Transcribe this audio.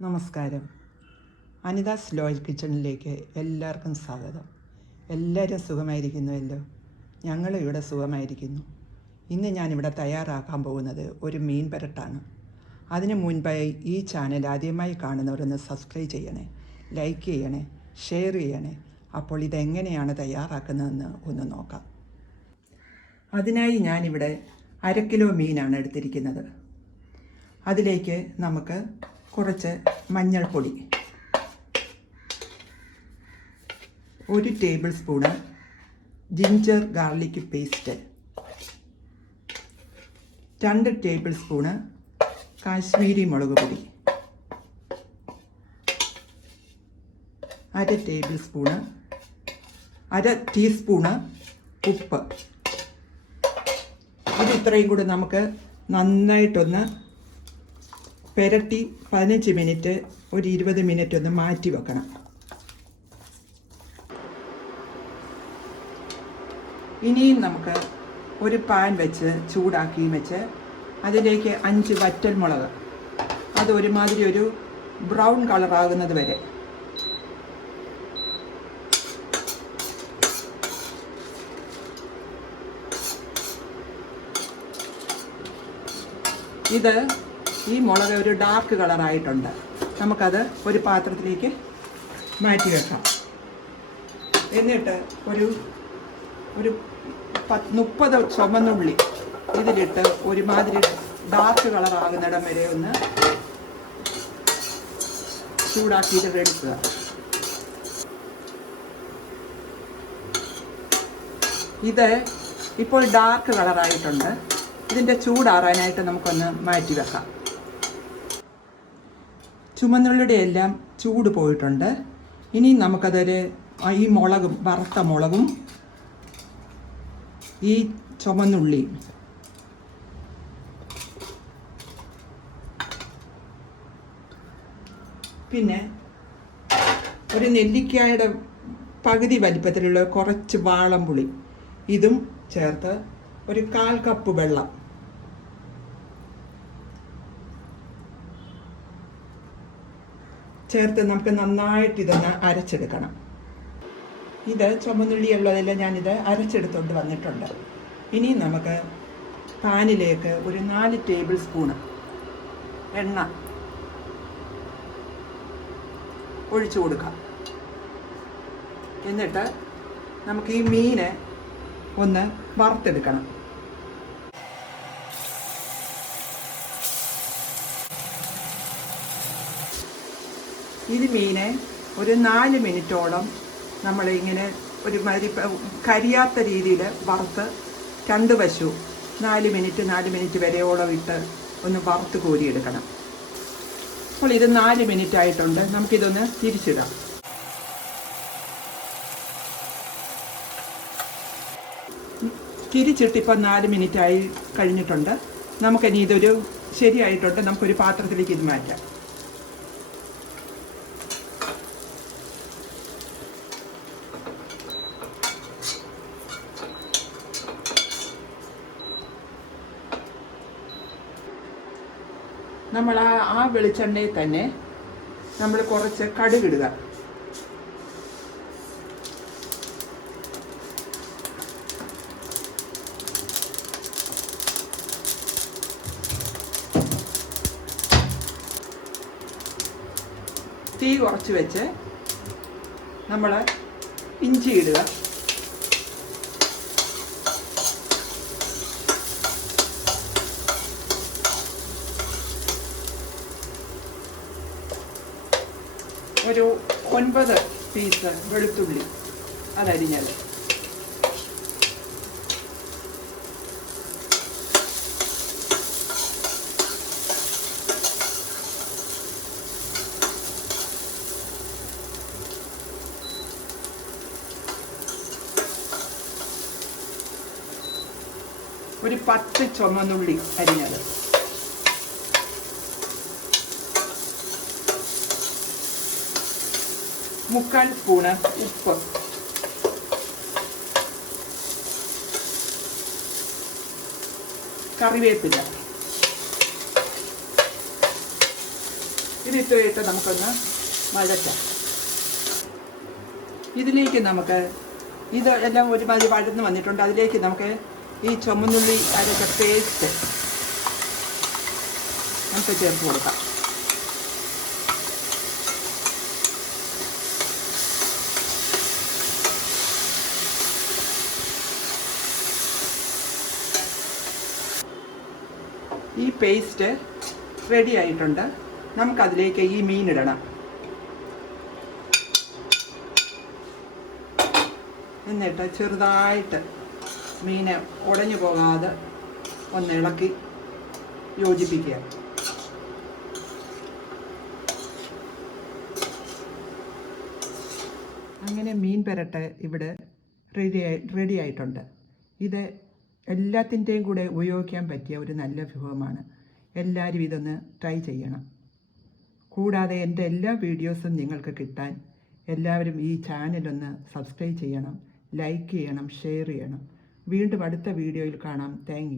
നമസ്കാരം. അനിതാസ് ലോയൽ കിച്ചണിലേക്ക് എല്ലാവർക്കും സ്വാഗതം. എല്ലാവരും സുഖമായിരിക്കുന്നുവല്ലോ? ഞങ്ങളും ഇവിടെ സുഖമായിരിക്കുന്നു. ഇന്ന് ഞാനിവിടെ തയ്യാറാക്കാൻ പോകുന്നത് ഒരു മീൻ പരട്ടാണ്. അതിന് മുൻപായി ഈ ചാനൽ ആദ്യമായി കാണുന്നവരൊന്ന് സബ്സ്ക്രൈബ് ചെയ്യണേ ലൈക്ക് ചെയ്യണേ ഷെയർ ചെയ്യണേ. അപ്പോൾ ഇതെങ്ങനെയാണ് തയ്യാറാക്കുന്നതെന്ന് ഒന്ന് നോക്കാം. അതിനായി ഞാനിവിടെ അര കിലോ മീനാണ് എടുത്തിരിക്കുന്നത്. അതിലേക്ക് നമുക്ക് കുറച്ച് മഞ്ഞൾപ്പൊടി. ഒരു tablespoon ginger garlic paste. രണ്ട് ടേബിൾ സ്പൂണ് കാശ്മീരി മുളക് പൊടി. അര ടേബിൾ സ്പൂണ് അര ടീസ്പൂണ് ഉപ്പ്. ഇത് ഇത്രയും കൂടി നമുക്ക് നന്നായിട്ടൊന്ന് പെരട്ടി പതിനഞ്ച് മിനിറ്റ് ഒരു ഇരുപത് മിനിറ്റ് ഒന്ന് മാറ്റി വെക്കണം. ഇനിയും നമുക്ക് ഒരു പാൻ വെച്ച് ചൂടാക്കി വെച്ച് അതിലേക്ക് അഞ്ച് വറ്റൽ മുളക് അത് ഒരുമാതിരി ഒരു ബ്രൗൺ കളറാകുന്നത് വരെ. ഇത് ഈ മുളക് ഒരു ഡാർക്ക് കളറായിട്ടുണ്ട് നമുക്കത് ഒരു പാത്രത്തിലേക്ക് മാറ്റി വെക്കാം. എന്നിട്ട് ഒരു ഒരു പത്ത് മുപ്പത് ചുമന്നുള്ളി ഇതിലിട്ട് ഒരുമാതിരി ഡാർക്ക് കളറാകുന്നിടം വരെ ഒന്ന് ചൂടാക്കിയിട്ട് എടുക്കുക ഇത് ഇപ്പോൾ ഡാർക്ക് കളറായിട്ടുണ്ട് ഇതിന്റെ ചൂടാറാനായിട്ട് നമുക്കൊന്ന് മാറ്റി വെക്കാം. ചുമന്നുള്ളിയുടെ എല്ലാം ചൂട് പോയിട്ടുണ്ട്. ഇനി നമുക്കതൊരു ഈ മുളകും വറുത്ത മുളകും ഈ ചുമന്നുള്ളി. പിന്നെ ഒരു നെല്ലിക്കായുടെ പകുതി വലിപ്പത്തിലുള്ള കുറച്ച് വാളംപുളി. ഇതും ചേർത്ത് ഒരു കാൽ കപ്പ് വെള്ളം. ചേർത്ത് നമുക്ക് നന്നായിട്ട് ഇതൊന്ന് അരച്ചെടുക്കണം. ഇത് ചുമന്നുള്ളിയുള്ളതെല്ലാം ഞാനിത് അരച്ചെടുത്തുകൊണ്ട് വന്നിട്ടുണ്ട്. ഇനി നമുക്ക് പാനിലേക്ക് ഒരു നാല് ടേബിൾ സ്പൂണ് എണ്ണ ഒഴിച്ചു കൊടുക്കാം. എന്നിട്ട് നമുക്ക് ഈ മീനെ ഒന്ന് വറുത്തെടുക്കണം. ഇത് മീനെ ഒരു നാല് മിനിറ്റോളം നമ്മൾ ഇങ്ങനെ ഒരു മാതിരി കരിയാത്ത രീതിയിൽ വറുത്ത് രണ്ട് പശു നാല് മിനിറ്റ് നാല് മിനിറ്റ് വരെയോളം ഇട്ട് ഒന്ന് വറുത്ത് കോരിയെടുക്കണം. അപ്പോൾ ഇത് നാല് മിനിറ്റ് ആയിട്ടുണ്ട് നമുക്കിതൊന്ന് തിരിച്ചിടാം. തിരിച്ചിട്ട് തിരിച്ചിട്ടിപ്പോൾ നാല് മിനിറ്റ് ആയി കഴിഞ്ഞിട്ടുണ്ട്. നമുക്കിനി ഇതൊരു ശരിയായിട്ടുണ്ട്. നമുക്കൊരു പാത്രത്തിലേക്ക് ഇത് മാറ്റാം. നമ്മൾ ആ ആ വെളിച്ചെണ്ണയിൽ തന്നെ നമ്മൾ കുറച്ച് കടുകിടുക. തീ കുറച്ച് വെച്ച് നമ്മൾ ഇഞ്ചി ഇടുക. ഒരു ഒൻപത് പീസ് വെളുത്തുള്ളി. അതരിഞ്ഞത് ഒരു പത്ത് ചുമന്നുള്ളി അരിഞ്ഞത്. മുക്കാൽ സ്പൂണ് ഉപ്പ്. കറിവേപ്പില. ഇത് ഇത്രയിട്ട് നമുക്കൊന്ന് വഴറ്റാം. ഇതിലേക്ക് നമുക്ക് ഇത് എല്ലാം ഒരുമാതിരി വഴന്ന് വന്നിട്ടുണ്ട്. അതിലേക്ക് നമുക്ക് ഈ ചുമന്നുള്ളി അരച്ച പേസ്റ്റ് നമുക്ക് ചേർത്ത് കൊടുക്കാം. ഈ പേസ്റ്റ് റെഡി ആയിട്ടുണ്ട്. നമുക്കതിലേക്ക് ഈ മീൻ ഇടണം. എന്നിട്ട് ചെറുതായിട്ട് മീനെ ഉടഞ്ഞു പോകാതെ ഒന്ന് ഇളക്കി യോജിപ്പിക്കുക. അങ്ങനെ മീൻ പെരട്ട് ഇവിടെ റെഡി റെഡി ആയിട്ടുണ്ട്. ഇത് എല്ലാത്തിന്റെയും കൂടെ ഉപയോഗിക്കാൻ പറ്റിയ ഒരു നല്ല വിഭവമാണ്. എല്ലാവരും ഇതൊന്ന് ട്രൈ ചെയ്യണം. കൂടാതെ എന്റെ എല്ലാ വീഡിയോസും നിങ്ങൾക്ക് കിട്ടാൻ എല്ലാവരും ഈ ചാനലൊന്ന് സബ്സ്ക്രൈബ് ചെയ്യണം ലൈക്ക് ചെയ്യണം ഷെയർ ചെയ്യണം. വീണ്ടും അടുത്ത വീഡിയോയിൽ കാണാം. താങ്ക്